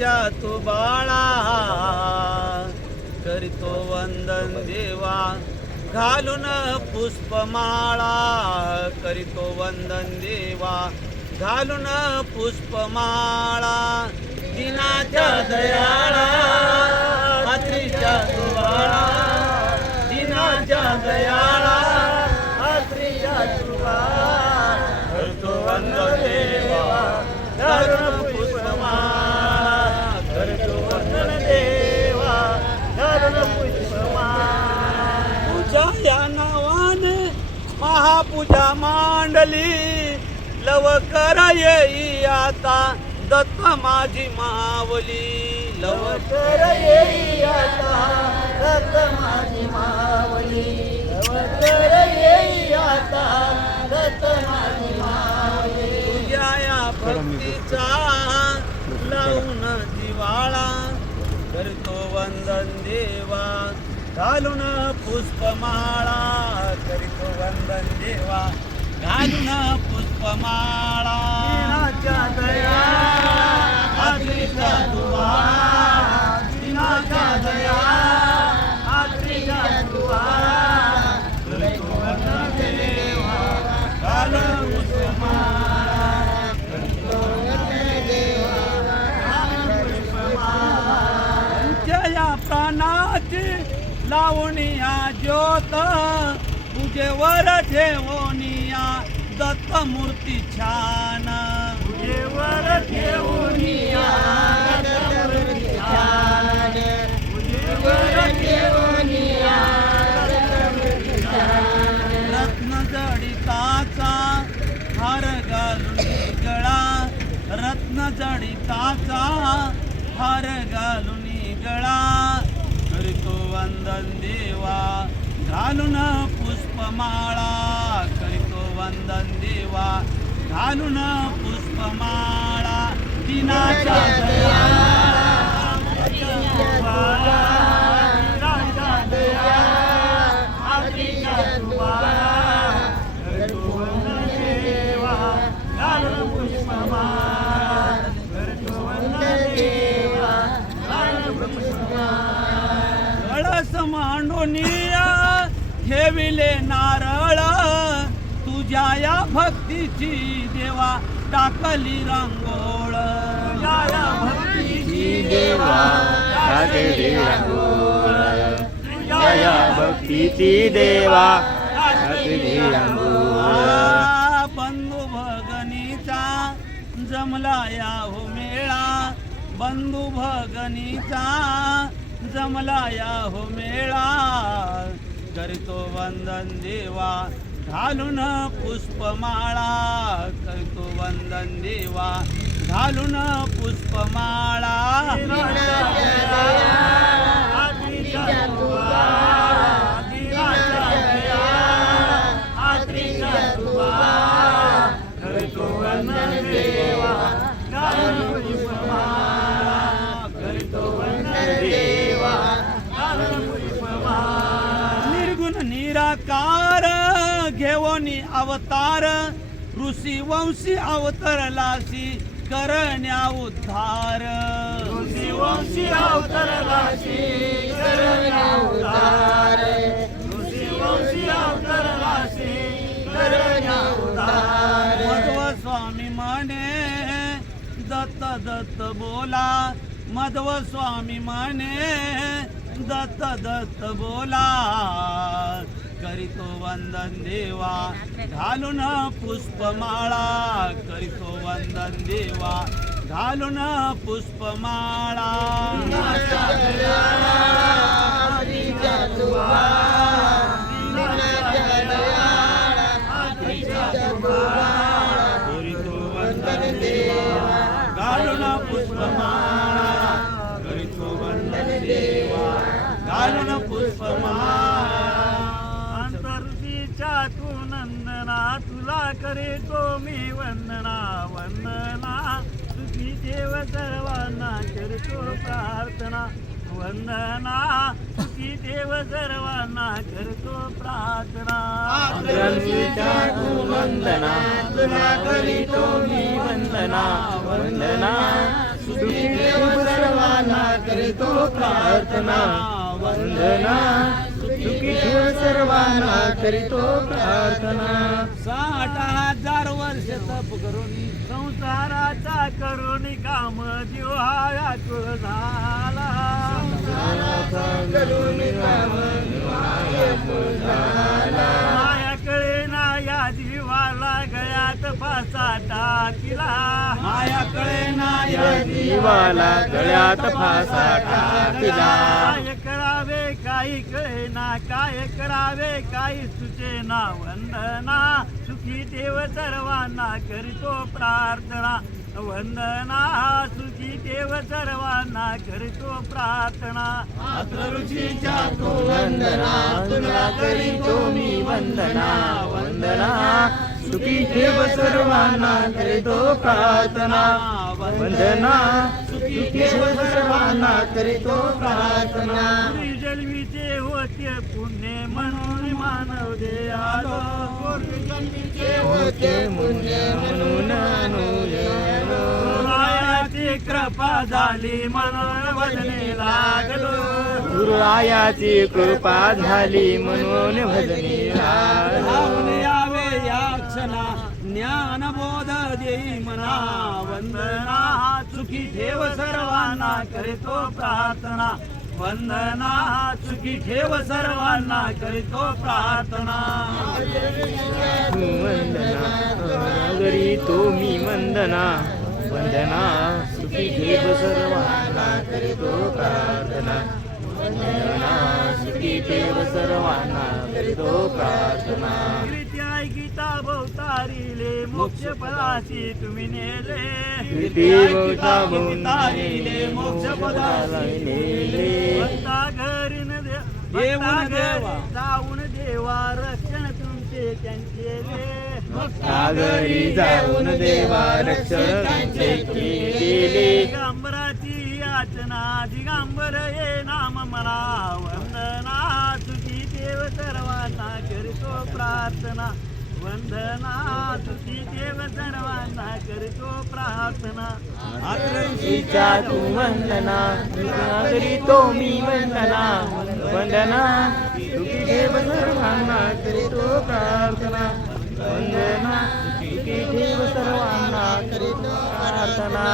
दिनाच्या तू बाळा करीतो वंदन देवा घालून पुष्पमाळा करीतो वंदन देवा घालून पुष्पमाळा दिनाच्या दयाळा खात्रीच्या तू बाळा दिनाच्या दयाळा खात्रीच्या तू बाळा करतो वंदन देवा घालून पुष्पमाळा करतो वंदन देवा घालून पुष्पमाळा पूजा या नावाने महापूजा मांडली लवकर येई आता दत्त माझी मावली लवकर येई आता दत्त माझी मावली लवकर येई आता दत्त माझी मावली तुझ्या या भक्तीचा लावून दिवाळा करतो वंदन देवा घालून पुष्पमाळा करीतो वंदन देवा घालून पुष्पमाळा दिनाच्या दया खात्रीच्या तुवा दिनाच्या दया खात्रीच्या तुवा करतो वंदन देवा घालून पुष्पमाळा करतो वंदन देवा घालून पुष्पमाळा तुझ्या या प्राणाची लावणीया ज्योत पूजेवर ठेवूनिया दत्त मूर्ती छान पूजेवर ठेवूनिया दत्त मूर्ती छान पूजेवर ठेवूनिया दत्त मूर्ती छान रत्न जडिताचा हार घालून गळा रत्न जडिताचा हार घालून गळा करीतो वंदन देवा घालून पुष्पमाळा करीतो वंदन देवा घालून पुष्पमाळा दिनाच्या दया दिनाच्या दया आदिच्या तुवाळा करतो वंदन देवा घालून पुष्पमाळा करतो वंदन देवा घालून पुष्पमाळा कळस मांडोनिया ठेविले नारळ तुझ्या या भक्तीची देवा टाकली रांगोळ या भक्तीची देवा टाकली रांगोळ या भक्तीची देवा टाकली रांगोळ बंधू भगनीचा जमला या हो मेळा बंधू भगनीचा जमला या हो मेळा करतो वंदन देवा घालून पुष्पमाळा करतो वंदन देवा घालून पुष्पमाळा करतो वंदन देवा घालून पुष्पमाळा करतो वंदन देवा घालून पुष्पमाळा निर्गुण निराकार घेवनी अवतार ऋषी वंशी अवतरलासी करण्या उद्धार ऋषी वंशी अवतरलासी करण्या उद्धार ऋषी वंशी अवतरलासी करण्या उद्धार मध्व स्वामी म्हणे दत्त दत्त बोला मध्व स्वामी म्हणे दत्त दत्त बोला करीतो वंदन देवा घालून पुष्पमाळा करीतो वंदन देवा घालून पुष्पमाळा करीतो वंदन देवा घालून पुष्पमाळा करीतो वंदन देवा घालून पुष्पमाळा तू नंदना तुला करे तो मी वंदना वंदना सुखी देव सर्वांना करतो प्रार्थना वंदना सुखी देव सर्वांना करतो प्रार्थना वंदना तुला करीतो मी वंदना वंदना सुखी देव करीतो प्रार्थना वंदना सुखी ठेव सर्वांना करीतो प्रार्थना 60,000 वर्ष तप करून संसाराचा करून काम जीवा व्याकुळ झाला मायाकडे ना या जीवाला गळ्यात फासा टाकिला मायाकडे ना या जीवाला गळ्यात फासा टाकिला काय करावे काही कळे ना काय करावे काही सुचे ना वंदना सुखी देव सर्वांना करीतो प्रार्थना वंदना सुखी देव सर्वांना करीतो प्रार्थना ऋषीच्या तो वंदना तुला करीतो मी वंदना वंदना सुखी ठेव सर्वांना करीतो प्रार्थना वंदना सुखी ठेव सर्वांना करीतो प्रार्थना जन्मीचे होते पुण्य म्हणून मानव दे आलो जन्मीचे होते पुण्य म्हणून गुरुरायाची कृपा झाली म्हणून भजने लागलो गुरुरायाची कृपा झाली म्हणून भजनी धावून यावे या क्षणा ज्ञान बोध देई मना वंदना सुखी ठेव सर्वांना करीतो प्रार्थना वंदना सुखी ठेव सर्वांना करीतो प्रार्थना वंदना घरी तो मी वंदना वंदना सुखी ठेव सर्वांना करीतो प्रार्थना वंदना सुखी ठेव सर्वांना करीतो प्रार्थना गीता भवतारिले मोक्ष पदासी तुम्ही नेले भवतारिले मोक्ष पदासी नेले घरी न देवा जाऊन देवा रक्षण तुमचे त्यांचे घरी जाऊन देवा रक्षण त्यांचे केले दिगंबराची याचना दिगंबर हे नाम मला वंदना तुझी देव सर्वांना करीतो प्रार्थना वंदना तुझी देव सर्वांना करीतो प्रार्थना ऋषीच्या तू वंदना करीतो मी वंदना वंदना सुखी ठेव सर्वांना करीतो प्रार्थना वंदना सुखी ठेव सर्वांना करीतो प्रार्थना